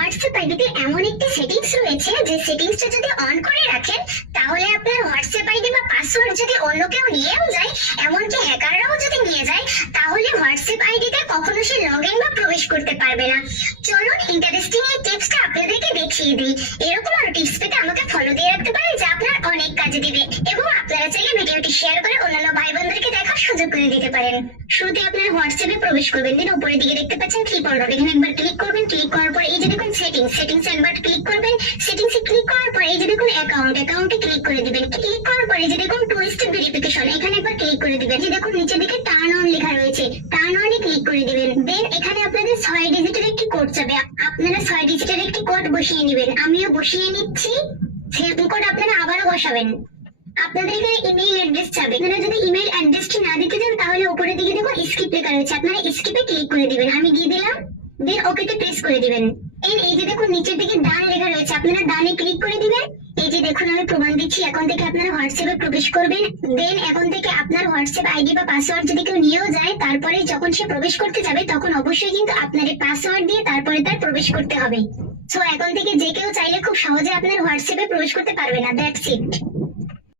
WhatsApp আইডিতে এমন একটি সেটিংস রয়েছে যে সেটিংসটা যদি অন করে রাখেন তাহলে আপনার হোয়াটসঅ্যাপ আইডি বা পাসওয়ার্ড যদি অন্য কেউ নিয়েও যায়, এমনকি হ্যাকাররাও যদি নিয়ে যায়, তাহলে হোয়াটসঅ্যাপ আইডিতে কখনো সে লগ ইন বা প্রবেশ করতে পারবে না। চলুন ইন্টারেস্টিং এই টিপসটা আপনাদেরকে দেখিয়ে দিই। এরকম আরো টিপস পেতে আমাকে ফলো দিয়ে রাখতে পারেন, যা আপনার অনেক কাজে দিবে। এবং আপনারা চাইলে ভিডিওটি শেয়ার করে অন্যান্য ভাই বোনদেরকে দেখার সুযোগ করে দিতে পারেন। শুরুতে আপনার হোয়াটসঅ্যাপে প্রবেশ করবেন, দেন উপরের দিকে দেখতে পাচ্ছেন থ্রি ডট, এখানে একবার ক্লিক করবেন। ক্লিক করার পর এই যে দেখুন সেটিংস একবার ক্লিক করবেন। সেটিংসে ক্লিক করার পর এই যে দেখুন অ্যাকাউন্টে ক্লিক করে দিবেন। ক্লিক করার পর এই যে দেখুন টু স্টেপ ভেরিফিকেশন, এখানে একবার ক্লিক করে দিবেন। যে দেখুন নিচের দিকে টার্ন অন লেখা রয়েছে, টার্ন অনে ক্লিক করে দিবেন। দেন এখানে আপনাদের 6 ডিজিটের একটি কোড যাবে, আপনারা 6 ডিজিটের একটি কোড বসিয়ে নেবেন। আমিও বসিয়ে নিচ্ছি। সেই কোড আপনারা আবারও বসাবেন। আপনাদের এখানে ইমেইল অ্যাড্রেস চাবে, আপনারা যদি ইমেইল অ্যাড্রেসটি না দিতে চান তাহলে উপরের দিকে দেখুন স্কিপ লেখা রয়েছে, আপনারা স্কিপে ক্লিক করে দিবেন। আমি দিয়ে দিলাম, দেন ওকেতে প্রেস করে দিবেন। এই যে দেখুন নিচের দিকে ডান লেখা রয়েছে, আপনারা ডানে ক্লিক করে দিবেন। এই যে দেখুন আমি প্রমাণ দিচ্ছি, এখন থেকে আপনারা হোয়াটসঅ্যাপে প্রবেশ করবেন। দেন এখন থেকে আপনার হোয়াটসঅ্যাপ আইডি বা পাসওয়ার্ড যদি কেউ নিয়েও যায়, তারপরে যখন সে প্রবেশ করতে যাবে তখন অবশ্যই কিন্তু আপনার এই পাসওয়ার্ড দিয়ে তারপরে তার প্রবেশ করতে হবে। সো এখন থেকে যে কেউ চাইলে খুব সহজে আপনার হোয়াটসঅ্যাপে প্রবেশ করতে পারবে না। That's it.